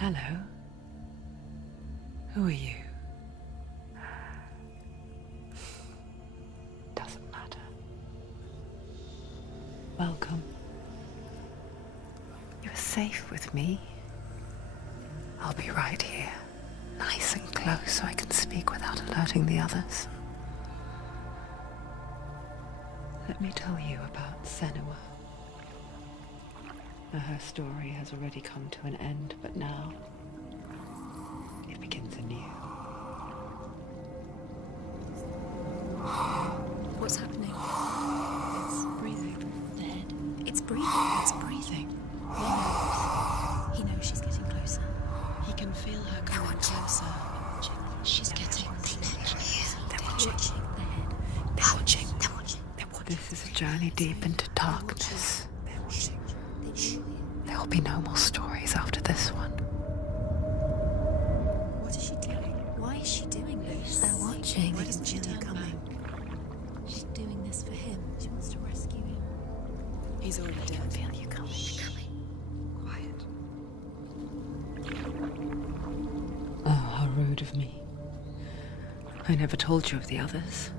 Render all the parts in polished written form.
Hello. Who are you? Doesn't matter. Welcome. You're safe with me. I'll be right here, nice and close so I can speak without alerting the others. Let me tell you about Senua. Her story has already come to an end, but now it begins anew. What's happening? It's breathing. The head. It's breathing. It's breathing. He knows she's getting closer. He can feel her coming closer. She's getting closer. They're watching the head. They're watching. They're watching. This is a journey deep into darkness. They're watching. There will be no more stories after this one. What is she doing? Why is she doing this? They're watching. Why doesn't she turn coming? She's doing this for him. She wants to rescue him. He's already dead. I feel you coming. Quiet. Oh, how rude of me. I never told you of the others.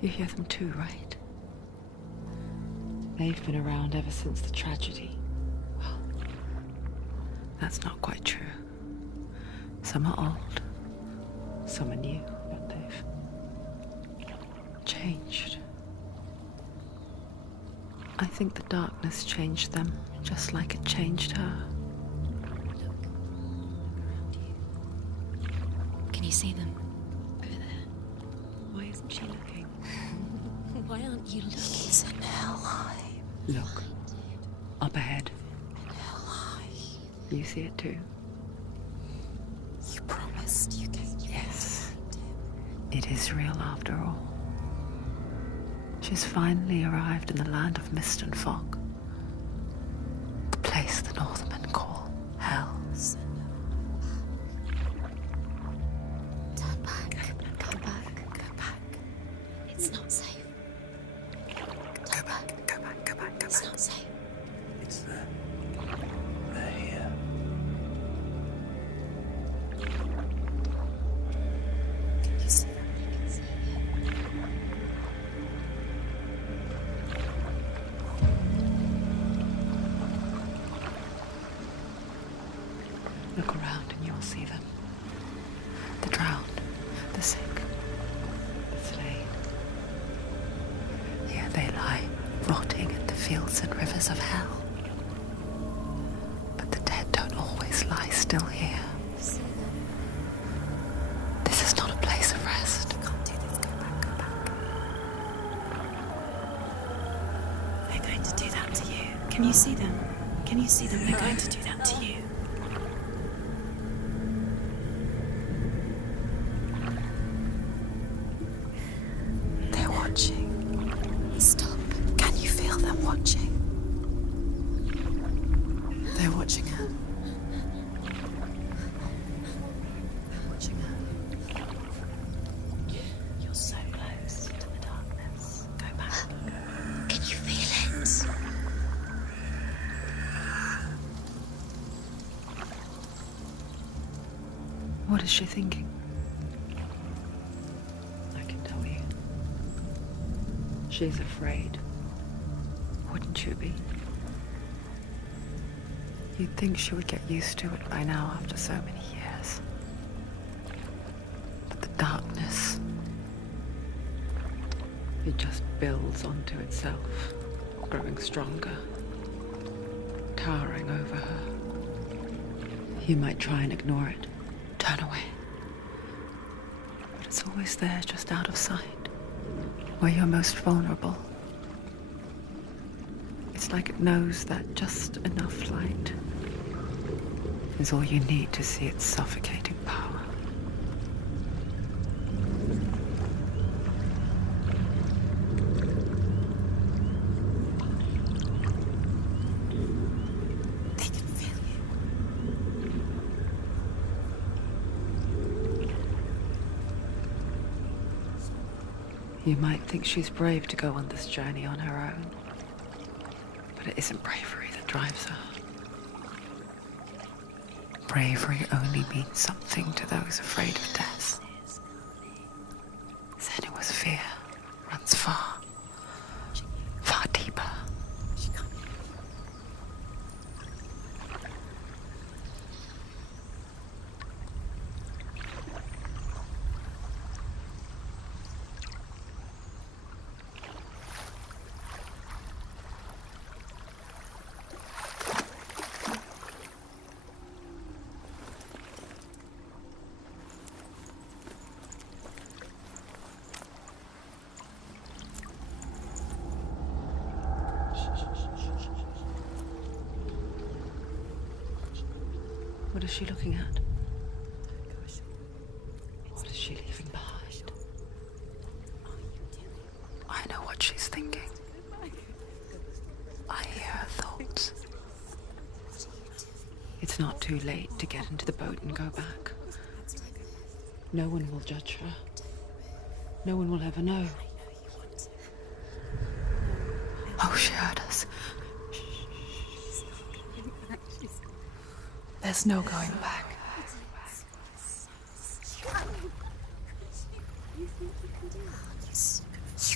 You hear them too, right? They've been around ever since the tragedy. Well, that's not quite true. Some are old, some are new, but they've changed. I think the darkness changed them, just like it changed her. Can you see them? Over there. Why isn't she looking? Why aren't you looking? He's in Hellblade. Look, up ahead. Hellblade. You see it too? You promised you gave you. Yes. It is real after all. She's finally arrived in the land of mist and fog. The place the Northmen call Hell. Turn back. Come back. Go back. It's not safe. Go back. Go back. Go back. Go back. It's not safe. It's there. They're here. Can you see them? They can see you. Look around and you'll see them. The drowned, the sick, the slain. Here they lie, rotting in the fields and rivers of hell. But the dead don't always lie still here. See them. This is not a place of rest. You can't do this. Go back. Go back. They're going to do that to you. Can you see them? Can you see them? They're going to do that to you. They're watching. Stop. Can you feel them watching? They're watching her. They're watching her. You're so close to the darkness. Go back. Can you feel it? What is she thinking? I can tell you. She's afraid. Wouldn't you be? You'd think she would get used to it by now after so many years. But the darkness, it just builds onto itself, growing stronger, towering over her. You might try and ignore it, turn away. But it's always there, just out of sight, where you're most vulnerable. It's like it knows that just enough light is all you need to see its suffocating power. They can feel you. You might think she's brave to go on this journey on her own, but it isn't bravery that drives her. Bravery only means something to those afraid of death. Then it was fear runs far, far deeper. What is she looking at? What is she leaving behind? I know what she's thinking. I hear her thoughts. It's not too late to get into the boat and go back. No one will judge her. No one will ever know. Oh, she heard us. There's no going back. You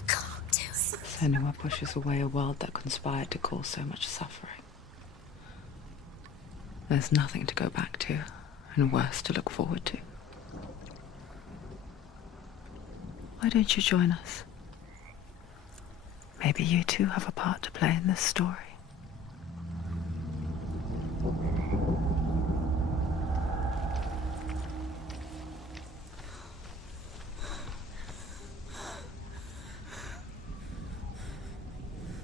can't do it. Senua pushes away a world that conspired to cause so much suffering. There's nothing to go back to, and worse to look forward to. Why don't you join us? Maybe you too have a part to play in this story.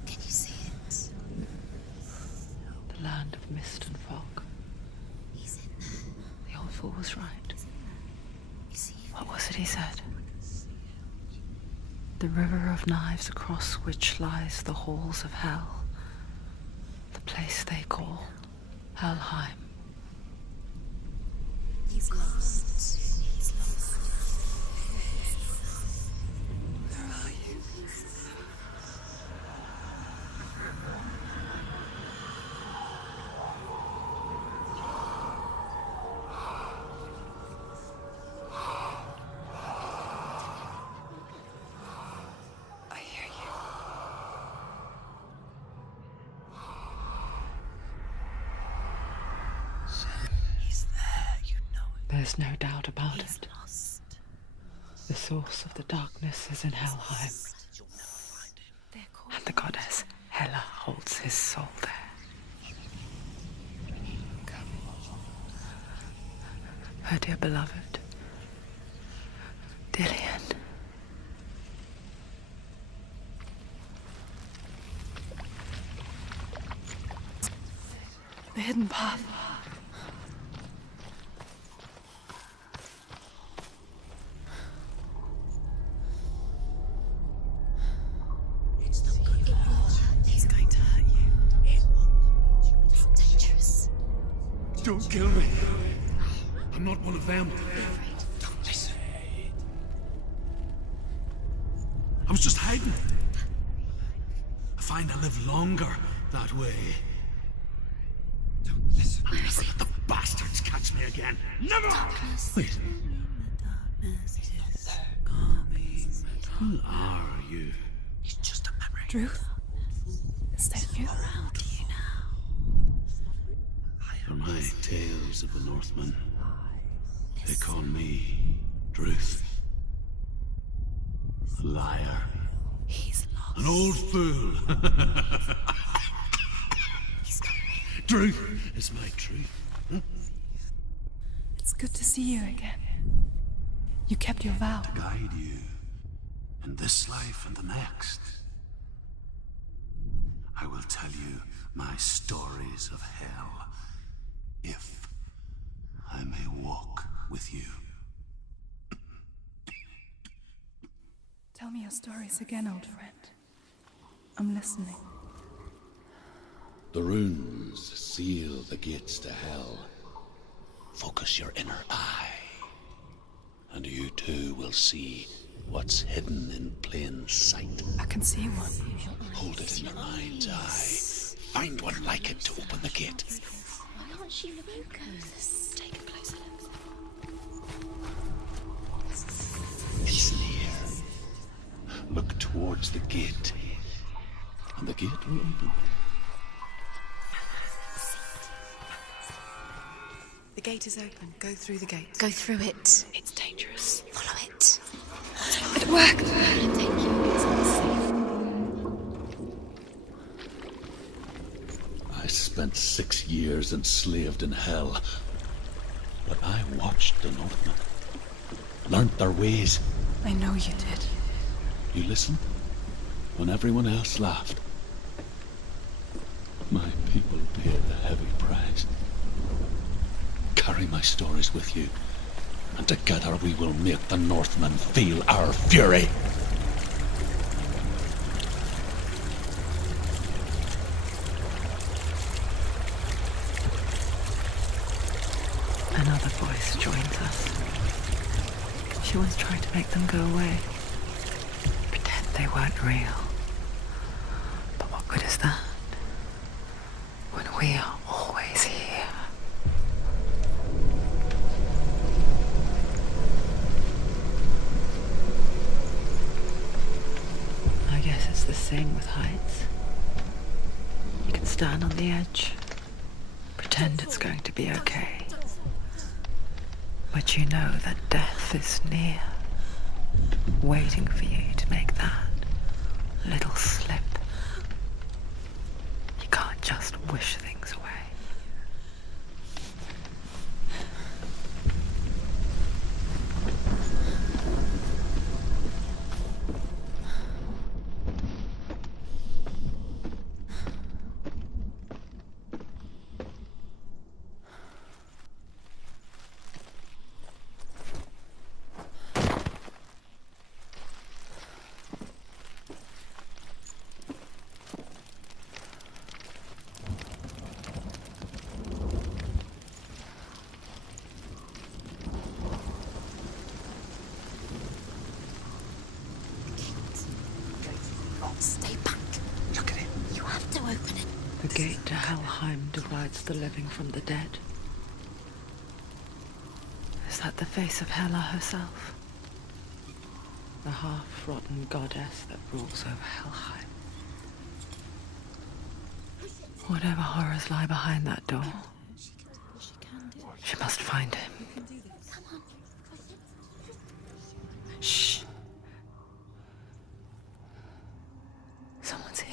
Can you see it? The land of mist and fog. He's in there. The old fool was right. You see? What was it he said? The river of knives across which lies the halls of hell. The place they call Helheim. He's lost. He's lost. Where are you? I hear you. He's there, you know it. There's no doubt about He's it. lost. The source of the darkness is in Helheim, You'll never find him. They're called. and the goddess Hela holds his soul there. Her dear beloved, Dillian. The hidden path. It's not good. It will hurt. He's going to hurt you. It's dangerous. Don't kill me. I'm not one of them. Don't listen. I was just hiding. I find I live longer that way. Don't listen. I'll never let the bastards catch me again. Never! Wait, who are you? He's just a memory. Ruth? Is that you? Around you now. For my tales of the Northmen, they call me Druth. A liar. He's lost. An old fool. He's coming. Truth is my truth. It's good to see you again. You kept your vow. Guide you in this life and the next. I will tell you my stories of hell, if I may walk with you. Tell me your stories again, old friend. I'm listening. The runes seal the gates to hell. Focus your inner eye, and you too will see what's hidden in plain sight. I can see one. Hold it in your mind's eye. Find one like it to open the gate. Why aren't you looking close? take a closer look. It's near. Look towards the gate, and the gate will open. The gate is open. Go through the gate. Go through it. It's dangerous. Follow it. It worked. Thank you. It's unsafe. I spent 6 years enslaved in hell, but I watched the Northmen, learnt their ways. I know you did. You listened when everyone else laughed. My people paid the heavy price. Carry my stories with you, and together we will make the Northmen feel our fury. Another voice joins us. She once tried to make them go away. Pretend they weren't real. But what good is that? When we are always here. I guess it's the same with heights. You can stand on the edge, pretend it's going to be okay. But you know that death is near, waiting for you to make that little slip. You can't just wish things away. Stay back. Look at it. You have to open it. The gate to Helheim divides the living from the dead. Is that the face of Hela herself? The half-rotten goddess that rules over Helheim. Whatever horrors lie behind that door, she must find him. Shh. Someone's here.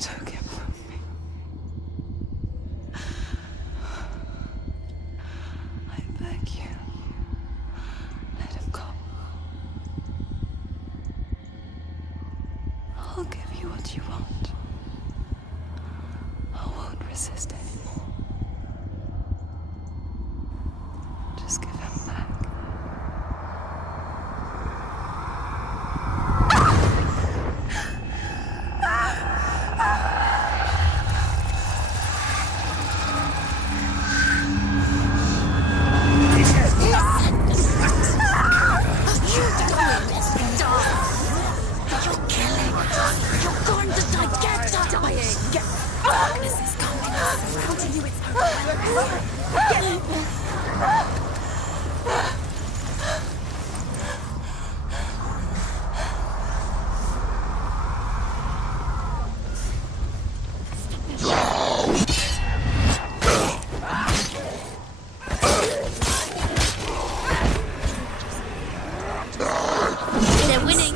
Took him from me. I beg you, let him go. I'll give you what you want. I won't resist anymore. Just give him back. They're winning.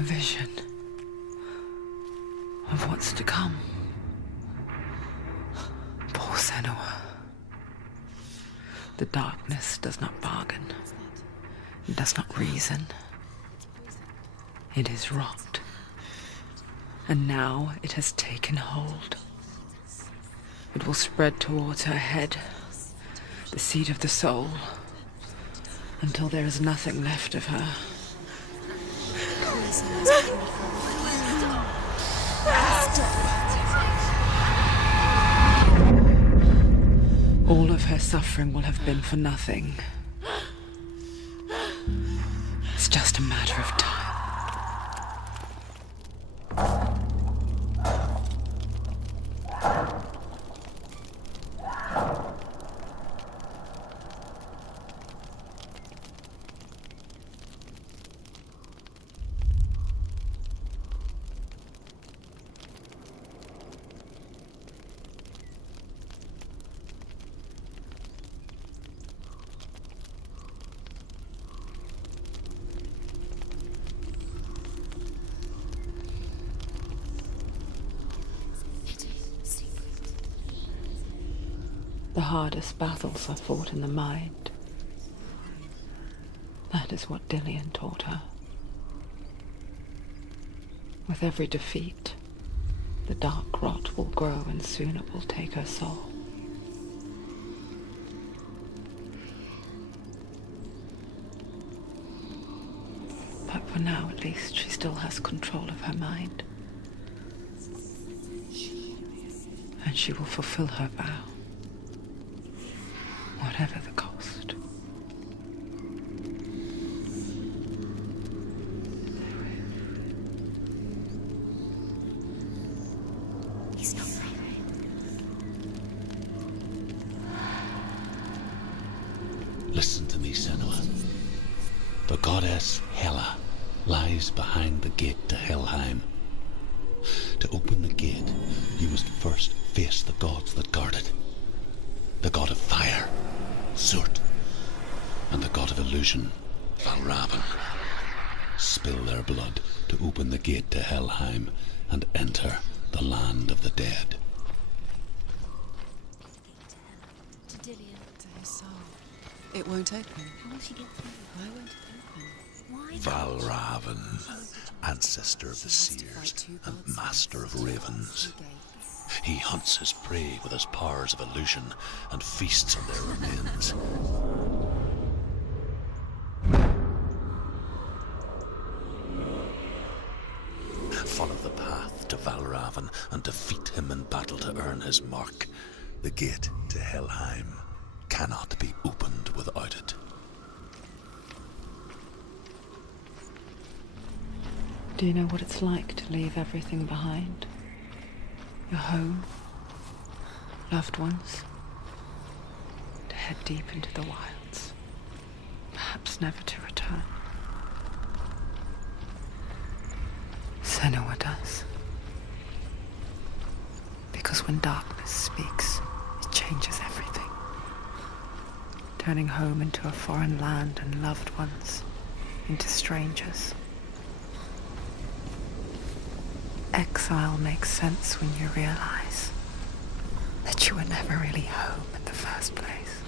A vision of what's to come. Poor Senua. The darkness does not bargain. It does not reason. It is rot. And now it has taken hold. It will spread towards her head, the seat of the soul, until there is nothing left of her. All of her suffering will have been for nothing. It's just a matter of time. The hardest battles are fought in the mind. That is what Dillian taught her. With every defeat, the dark rot will grow and soon it will take her soul. But for now, at least, she still has control of her mind. And she will fulfill her vow. Whatever the cost. He's not right. Listen to me, Senua. The goddess Hela lies behind the gate to Helheim. To open the gate, you must first face the gods that guard it. The god of fire, Zurt, and the god of illusion, Valravan. Spill their blood to open the gate to Helheim and enter the land of the dead. To Dillian. To his soul. It won't open. How will she get through? Why won't it open? Why? Valravan, ancestor of the seers and master of ravens. He hunts his prey with his powers of illusion and feasts on their remains. Follow the path to Valravan and defeat him in battle to earn his mark. The gate to Helheim cannot be opened without it. Do you know what it's like to leave everything behind? Your home, loved ones, to head deep into the wilds, perhaps never to return. Senua does. Because when darkness speaks, it changes everything, turning home into a foreign land and loved ones into strangers. Exile makes sense when you realize that you were never really home in the first place.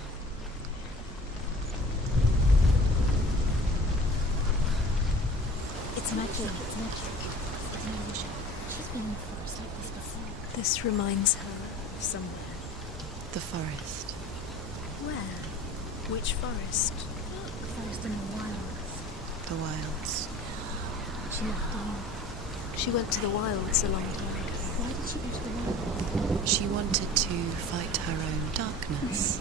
It's magic. It's magic. It's an illusion. She's been in the forest like this before. This reminds her of somewhere. The forest. Where? Which forest? The forest in the wilds. The wilds. She left alone. She went to the wilds a long time ago. Why did she go to the wilds? She wanted to fight her own darkness.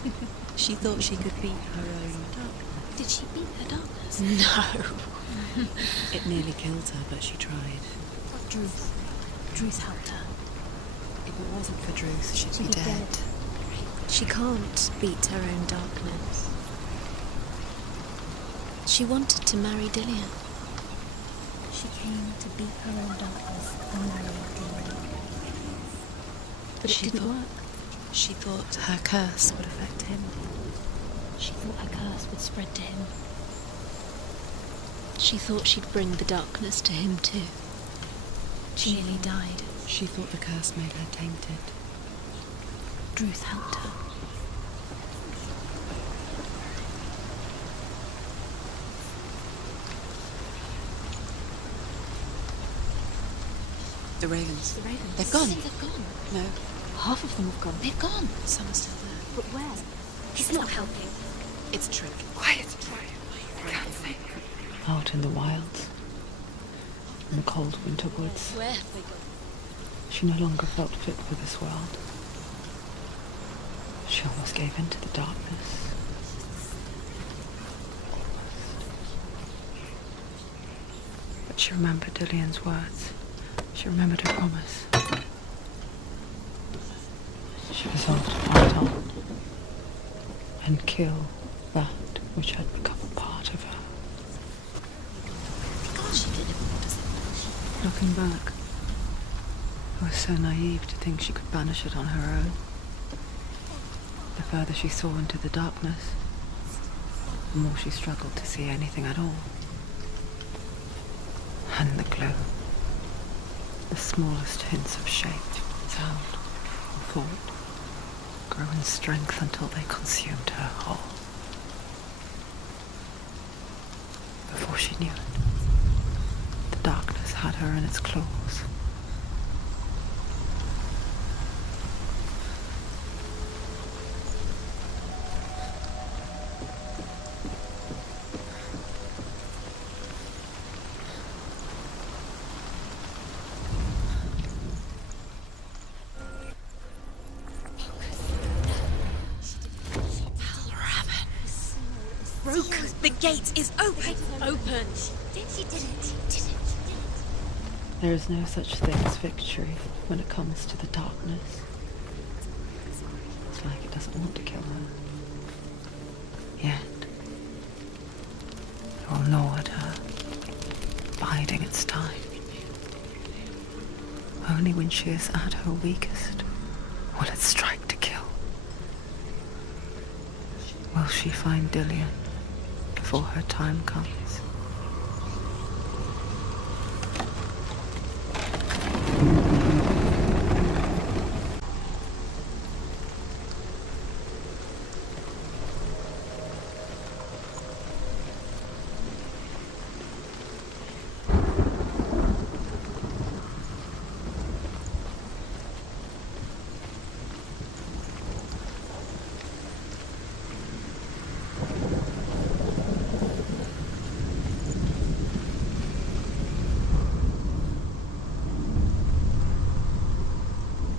She thought she could beat her own darkness. Did she beat her darkness? No. It nearly killed her, but she tried. What Druth? Druth helped her. If it wasn't for Druth, she'd be dead. She can't beat her own darkness. She wanted to marry Dillian. She came to beat her own darkness and marry Dillian. But it didn't work. She thought her curse would affect him. She thought her curse would spread to him. She thought she'd bring the darkness to him too. She nearly died. She thought the curse made her tainted. Druth helped her. The ravens. The ravens. They've gone. They've gone. No, Half of them have gone. they've gone. Some are still there. But where? He's not helping. It's a trick. Quiet. Out in the wilds, in the cold winter woods, Where have they gone? she no longer felt fit for this world. She almost gave in to the darkness. But she remembered Dillian's words. She remembered her promise. She resolved to fight on and kill that which had become a part of her. She did it. Looking back, I was so naive to think she could banish it on her own. The further she saw into the darkness, the more she struggled to see anything at all. And the glow, the smallest hints of shape, sound, or thought, grew in strength until they consumed her whole. Before she knew it, the darkness had her in its claws. Broke. The gate is open. Open. She did it. There is no such thing as victory when it comes to the darkness. It's like it doesn't want to kill her. Yet, it will gnaw at her, biding its time. Only when she is at her weakest will it strike to kill. Will she find Dillian before her time comes?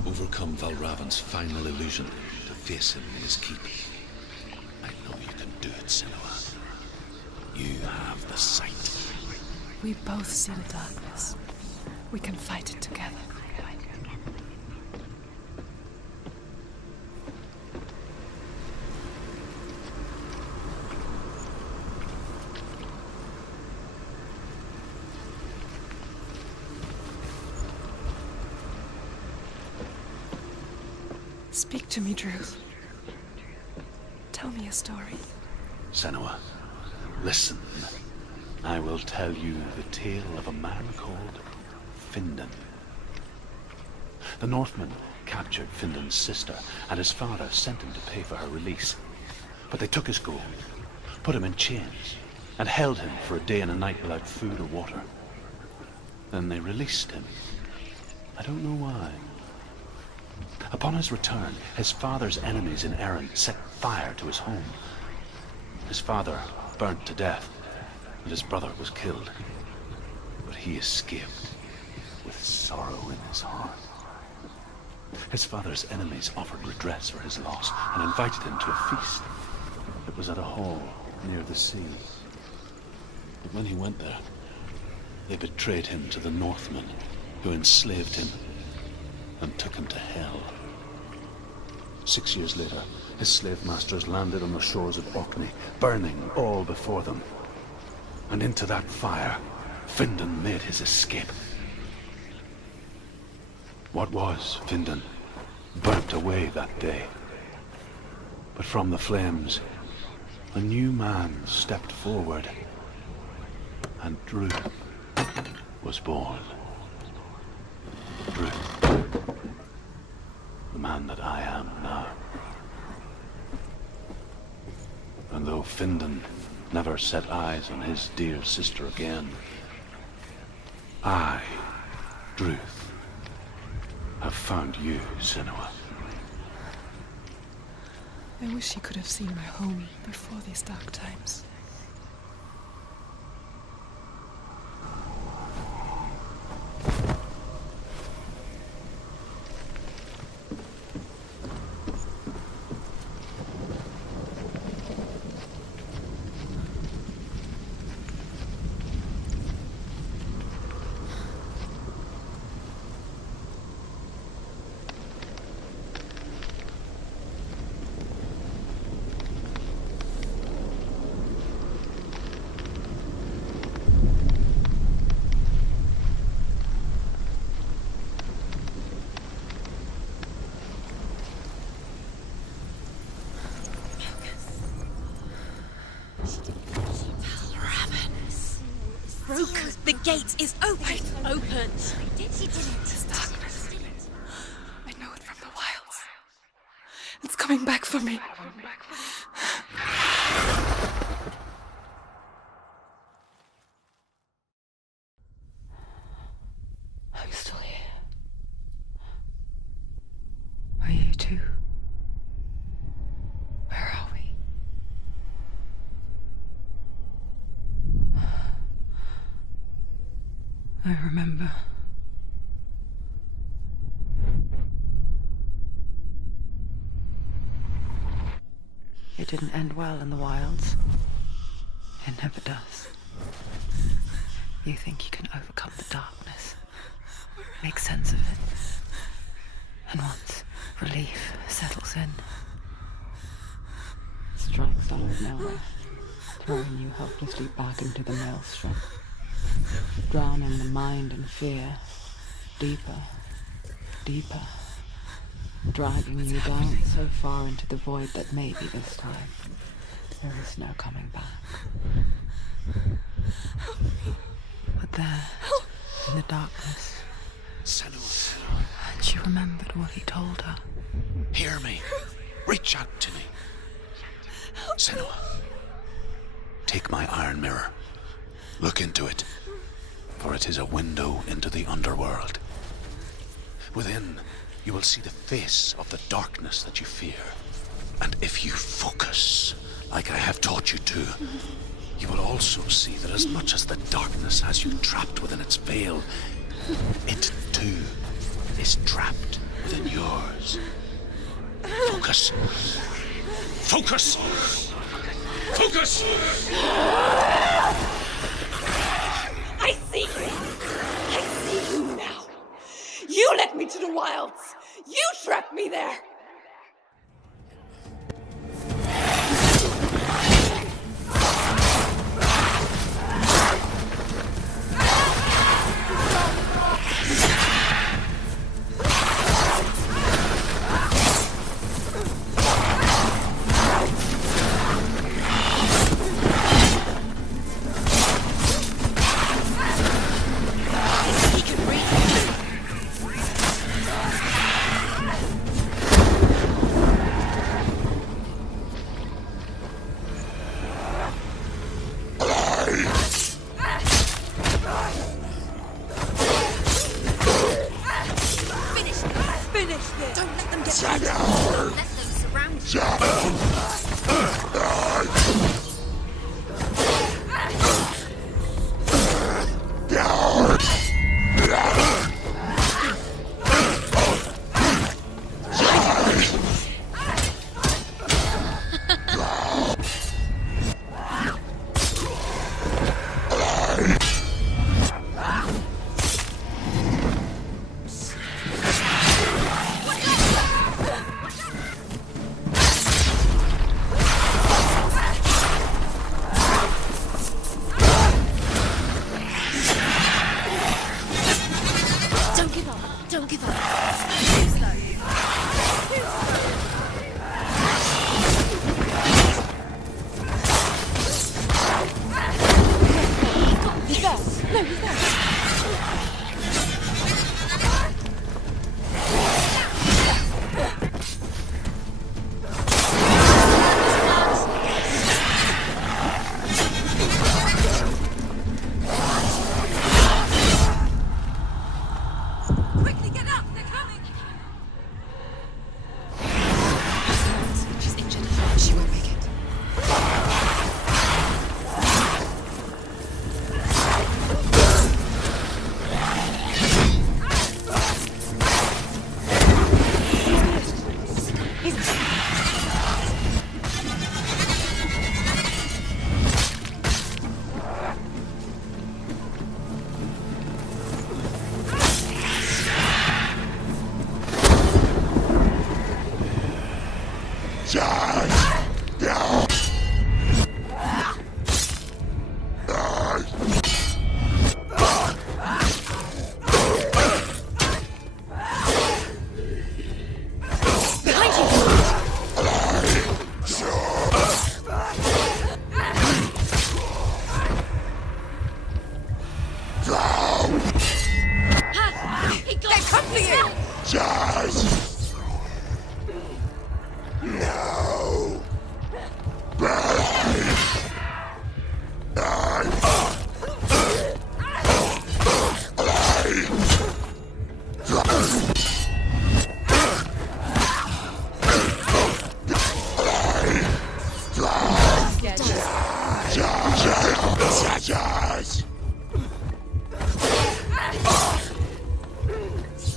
Overcome Valravan's final illusion to face him in his keep. I know you can do it, Senua. You have the sight. We both see the darkness. We can fight it together. Speak to me, Druth. Tell me a story. Senua, listen. I will tell you the tale of a man called Findan. The Northmen captured Findan's sister, and his father sent him to pay for her release. But they took his gold, put him in chains, and held him for a day and a night without food or water. Then they released him. I don't know why. Upon his return, his father's enemies in Erin set fire to his home. His father burnt to death, and his brother was killed. But he escaped with sorrow in his heart. His father's enemies offered redress for his loss and invited him to a feast. It was at a hall near the sea. But when he went there, they betrayed him to the Northmen, who enslaved him and took him to hell. 6 years later, his slave masters landed on the shores of Orkney, burning all before them. And into that fire, Findan made his escape. What was Findan burnt away that day. But from the flames, a new man stepped forward. And Druth was born. Druth, the man that I am now. And though Findan never set eyes on his dear sister again, I, Druth, have found you, Senua. I wish you could have seen my home before these dark times. The gate is open. It's open. This darkness. I know it from the wilds. It's coming back for me. I'm still here. Are you too? Where are we? I remember. It didn't end well in the wilds. It never does. You think you can overcome the darkness, make sense of it, and once relief settles in, strikes out of nowhere, throwing you helplessly back into the maelstrom, drowning the mind in fear, deeper, deeper, dragging you down so far into the void that maybe this time there is no coming back. But there, in the darkness, Senua, she remembered what he told her. hear me. Reach out to me. Senua, take my iron mirror. Look into it, for it is a window into the underworld. Within, you will see the face of the darkness that you fear. And if you focus, like I have taught you to, you will also see that as much as the darkness has you trapped within its veil, it too is trapped within yours. Focus. Focus! Focus! I see you! I see you now! You led me to the wilds! You trapped me there!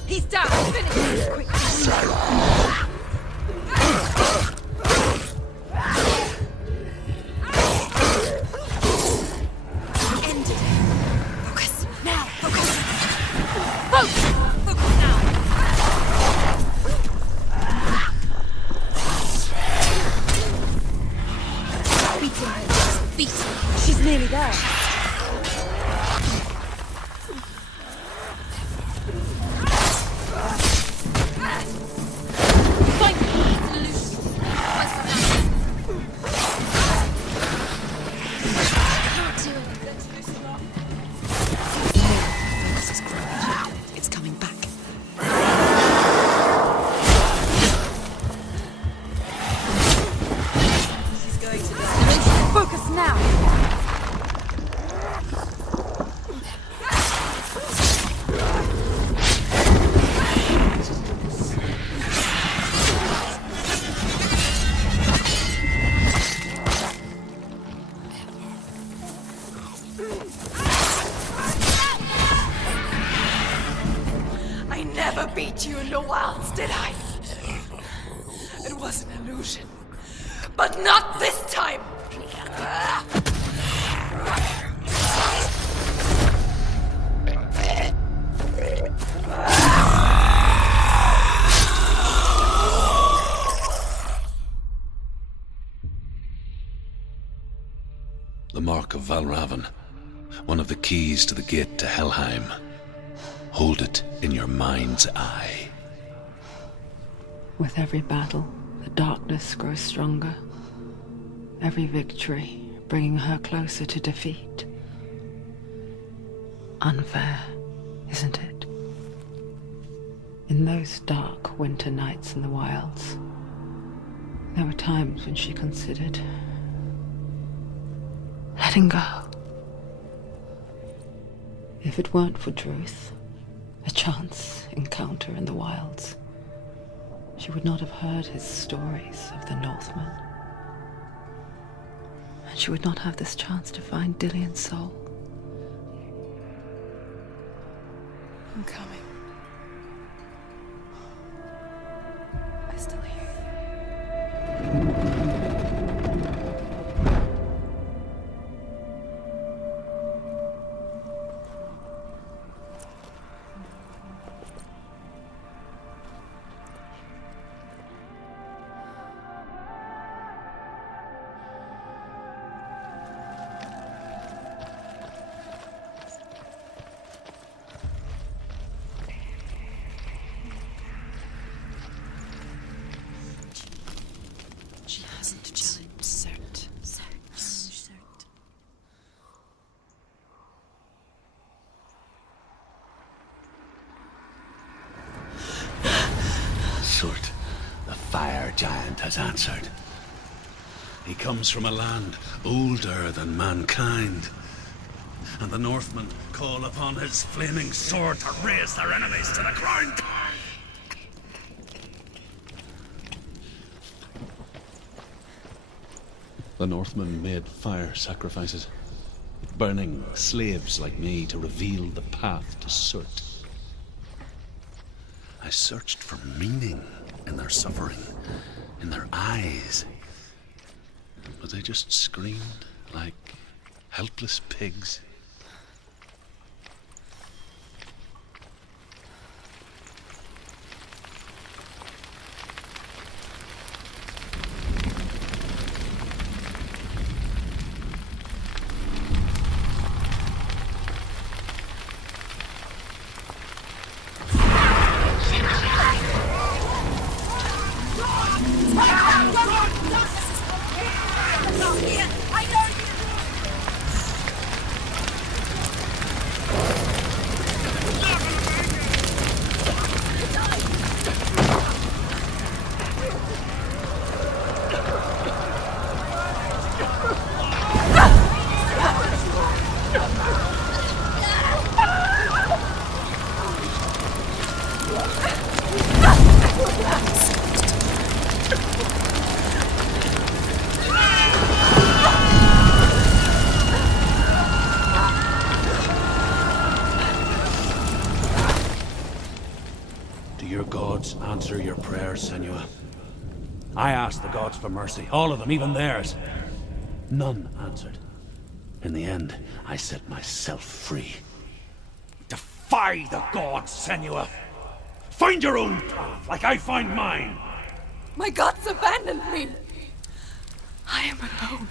He's down. Finish him. Quick. Ended it. Focus. Now. Focus. Focus. Focus now. Beating her. Beat. She's nearly there. It's coming back. She's going to die. Focus now. I never beat you in the wilds, did I? It was an illusion. But not this time! The Mark of Valravan, one of the keys to the gate to Helheim. Hold it in your mind's eye. With every battle, the darkness grows stronger. Every victory bringing her closer to defeat. Unfair, isn't it? In those dark winter nights in the wilds, there were times when she considered letting go. If it weren't for Druth, a chance encounter in the wilds, she would not have heard his stories of the Northmen. And she would not have this chance to find Dillion's soul. I'm coming. I still hear you. She hasn't just cert. Surt, the fire giant, has answered. He comes from a land older than mankind. And the Northmen call upon his flaming sword to raise their enemies to the ground. The Northmen made fire sacrifices, burning slaves like me to reveal the path to Surt. I searched for meaning in their suffering, in their eyes. But they just screamed like helpless pigs. Do your gods answer your prayers, Senua? I asked the gods for mercy, all of them, even theirs. None answered. In the end, I set myself free. Defy the gods, Senua! Find your own path, like I find mine! My gods abandoned me. I am alone.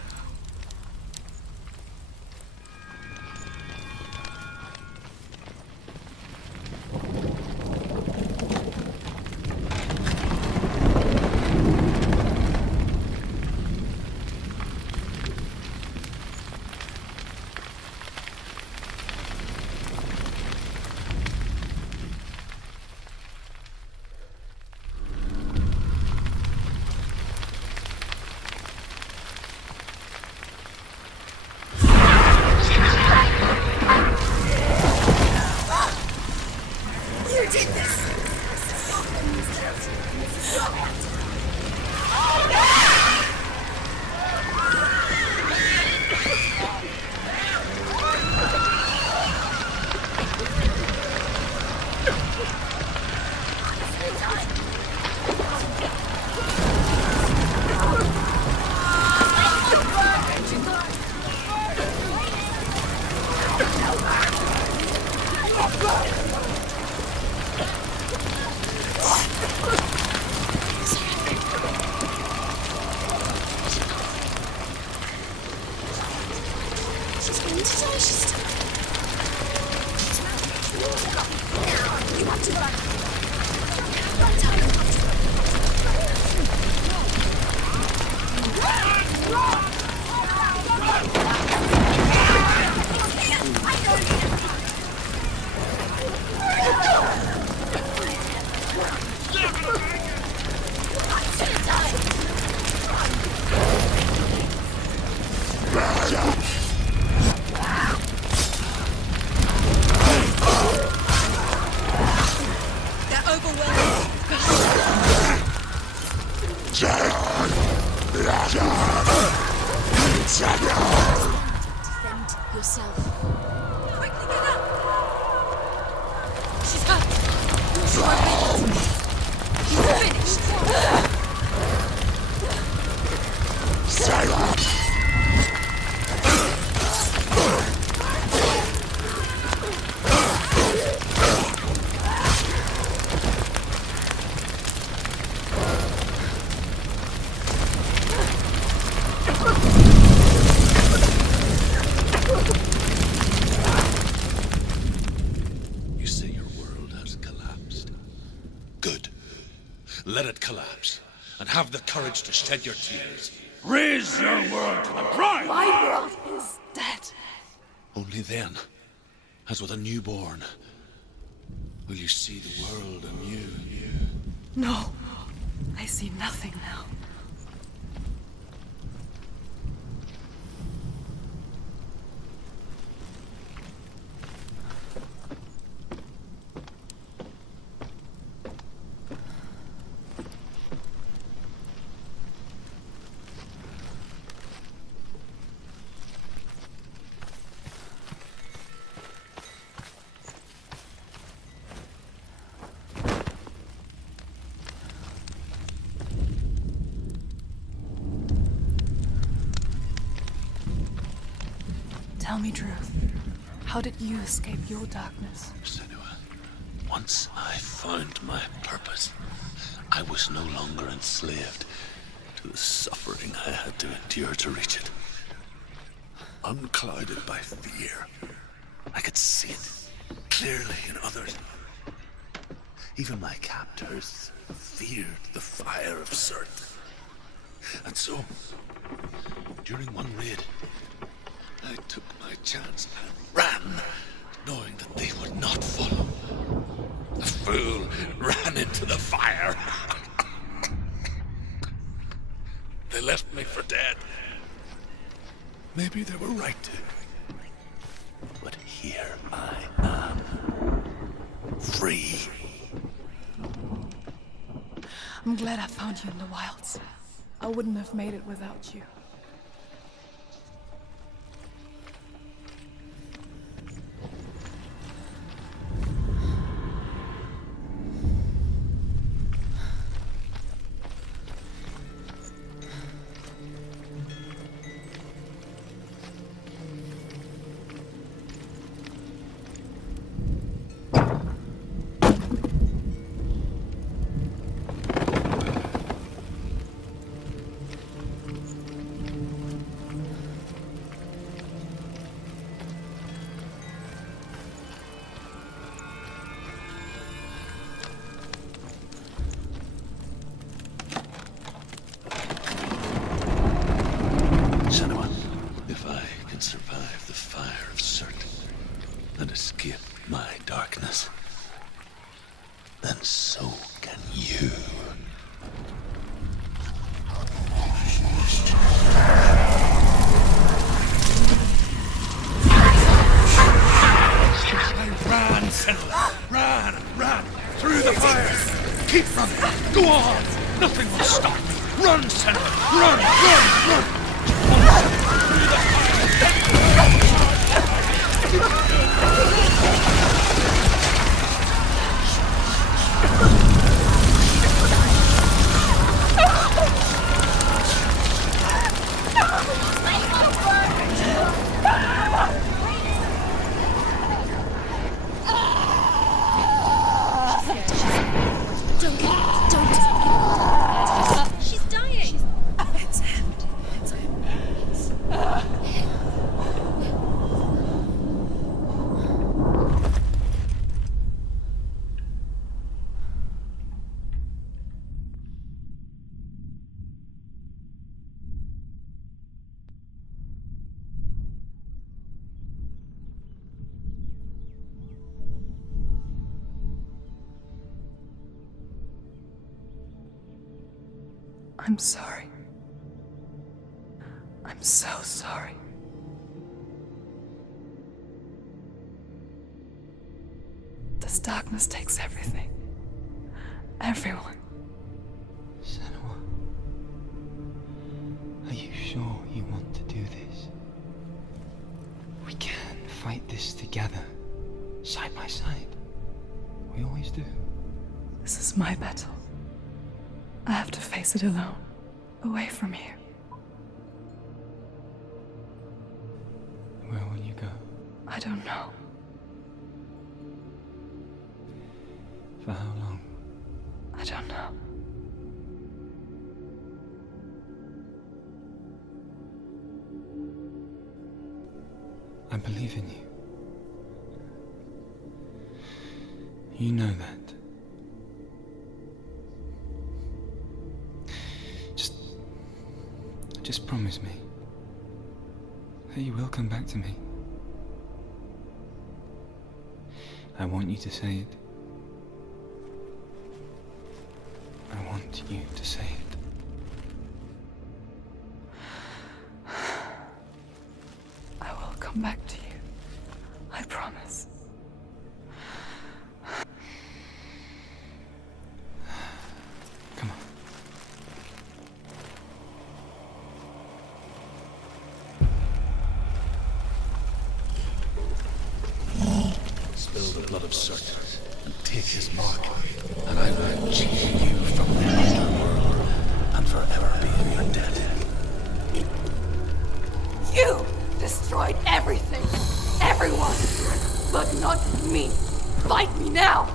Let it collapse, and have the courage to shed your tears. Raise your world to the ground! My world is dead. Only then, as with a newborn, will you see the world anew. No, I see nothing now. Tell me, Drew. How did you escape your darkness? Senua, once I found my purpose, I was no longer enslaved to the suffering I had to endure to reach it. Unclouded by fear, I could see it clearly in others. Even my captors feared the fire of Surt. And so, during one raid, I took my chance and ran, knowing that they would not follow. The fool ran into the fire. They left me for dead. Maybe they were right to. But here I am. Free. I'm glad I found you in the wilds. I wouldn't have made it without you. If I can survive the fire of Surt and escape my darkness, then so can you. Ran, Sentinel! Ran! Through the fire! Keep running! Go on! Nothing will stop me! Run, Sentinel! Run! Through the fire! She's dying. It's him. I'm sorry. I'm so sorry. This darkness takes everything. Everyone. Senua, are you sure you want to do this? We can fight this together, side by side. We always do. This is my battle. I have to face it alone, away from here. Where will you go? I don't know. For how long? I don't know. I believe in you. You know that. Just promise me that you will come back to me. I want you to say it. I want you to say it. I will come back to you. I promise. Come on. Spill the blood of Surt and take his mark, and I will achieve you from the underworld and forever be in your debt. You destroyed everything, everyone, but not me. Fight me now.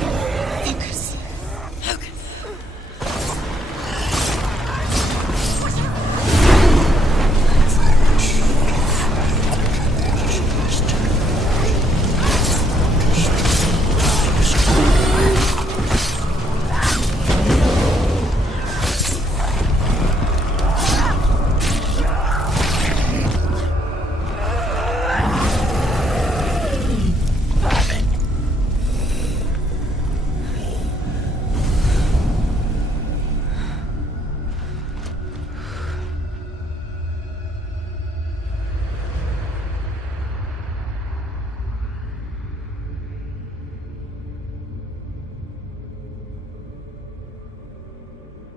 Focus. Focus.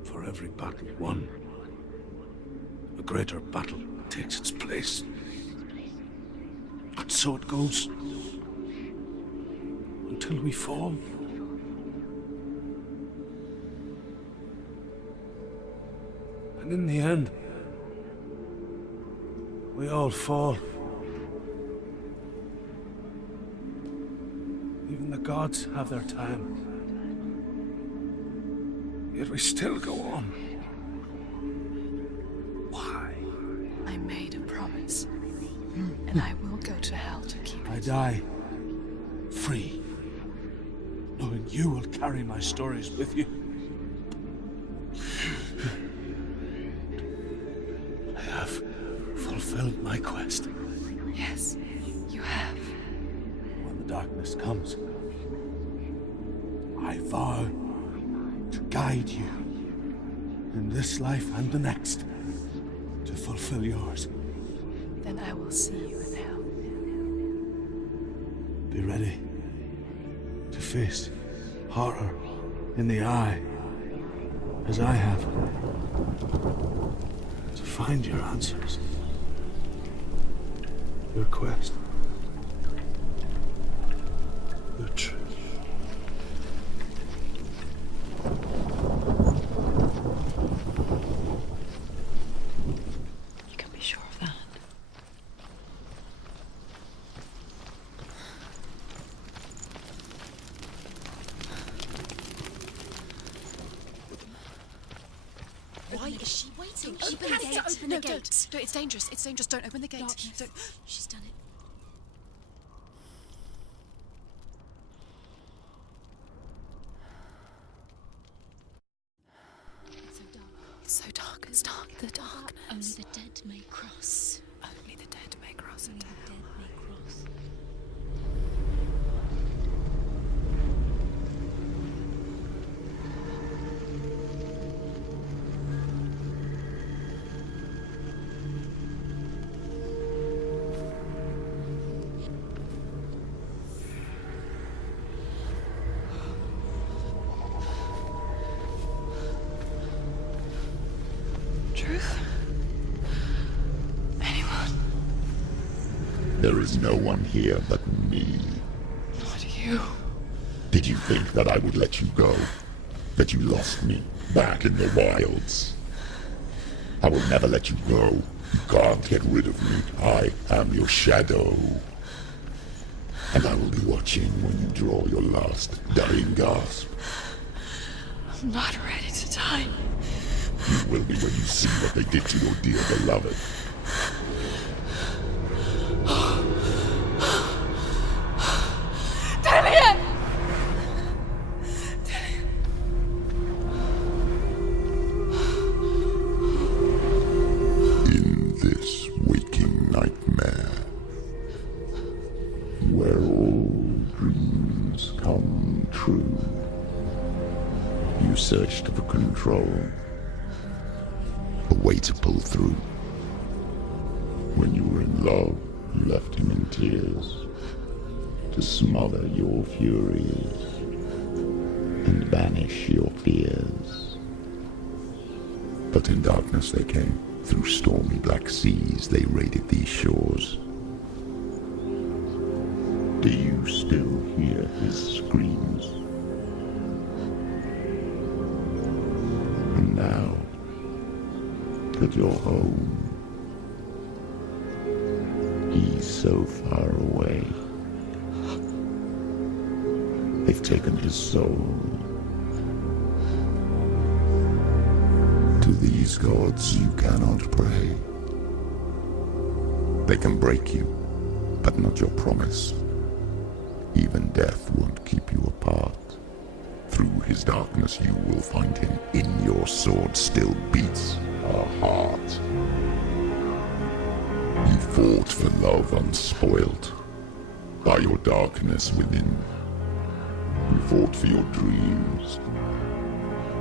For every battle won, a greater battle takes its place. And so it goes. Until we fall. And in the end, we all fall. Even the gods have their time. Yet we still go on. Why? I made a promise. And I will go to hell to keep it. I die free, knowing you will carry my stories with you. I have fulfilled my quest. Yes, you have. When the darkness comes, I vow to guide you in this life and the next to fulfill yours. Then I will see you in hell. Be ready to face horror in the eye, as I have. To find your answers. Your quest. Your truth. You can be sure of that. Why is she waiting? Open She the has gate. to open No, the gate. don't. It's dangerous. It's dangerous. Don't open the gate. Darkness. Don't. She's done it. It's so dark. It's so dark. It's dark. The darkness. Only the dead may cross. Only the dead may cross Only into the hell. dead may cross. Truth? Anyone? There is no one here but me. Not you. Did you think that I would let you go? That you lost me back in the wilds? I will never let you go. You can't get rid of me. I am your shadow. And I will be watching when you draw your last dying gasp. I'm not ready to die. You will be when you see what they did to your dear beloved. Dillian! In this waking nightmare, where all dreams come true, you searched for control, a way to pull through. When you were in love, you left him in tears, to smother your furies and banish your fears. But in darkness they came, through stormy black seas they raided these shores. Do you still hear his screams? And now that you're home, he's so far away. They they've taken his soul. To these gods you cannot pray. They can break you, but not your promise. Even death won't keep you apart. Through his darkness you will find him. In your sword still beats a heart. You fought for love unspoilt by your darkness within. You fought for your dreams.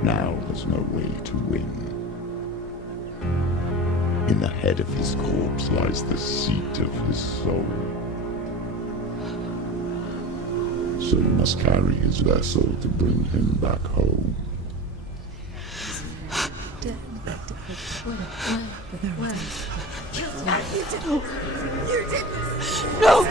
Now there's no way to win. In the head of his corpse lies the seat of his soul. So you must carry his vessel to bring him back home. No!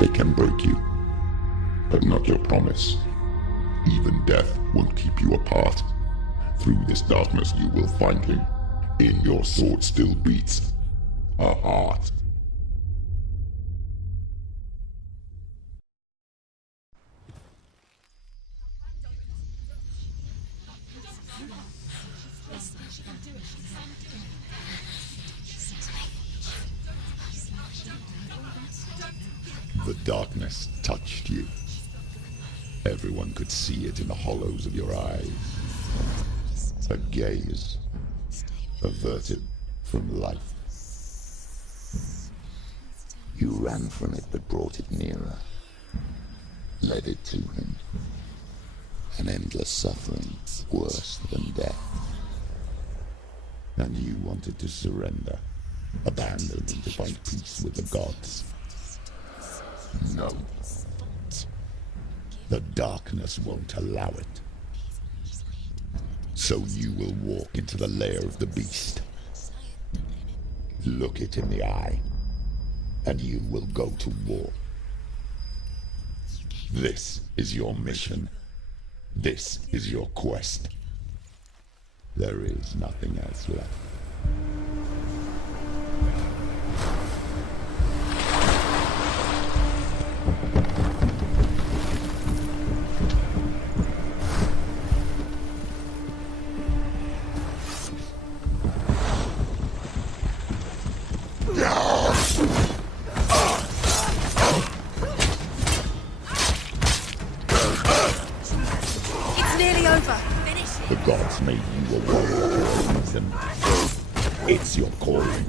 They can break you, but not your promise. Even death won't keep you apart. Through this darkness you will find him. In your sword still beats a heart. The darkness touched you. Everyone could see it in the hollows of your eyes. A gaze averted from life. You ran from it but brought it nearer. Led it to him. An endless suffering, worse than death. And you wanted to surrender, abandon and to find peace with the gods. No. The darkness won't allow it. So you will walk into the lair of the beast. Look it in the eye, and you will go to war. This is your mission. This is your quest. There is nothing else left. The gods made you a warrior for a reason. It's your calling.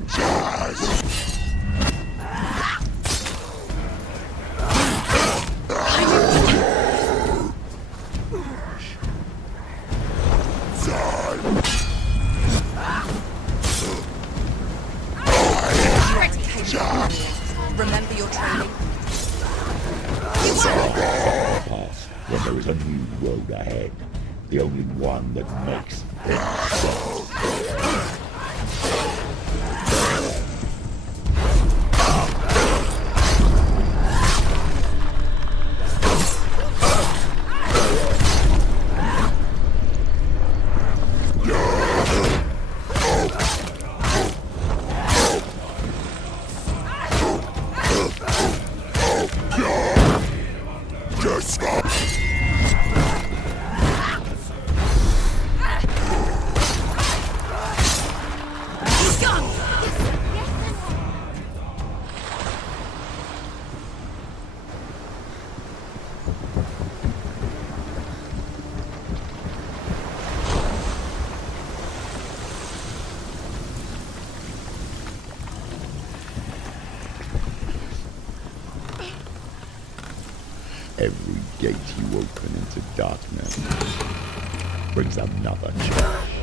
Remember your training. Past when there is a new road ahead. The only one that makes sense. Every gate you open into darkness brings another church.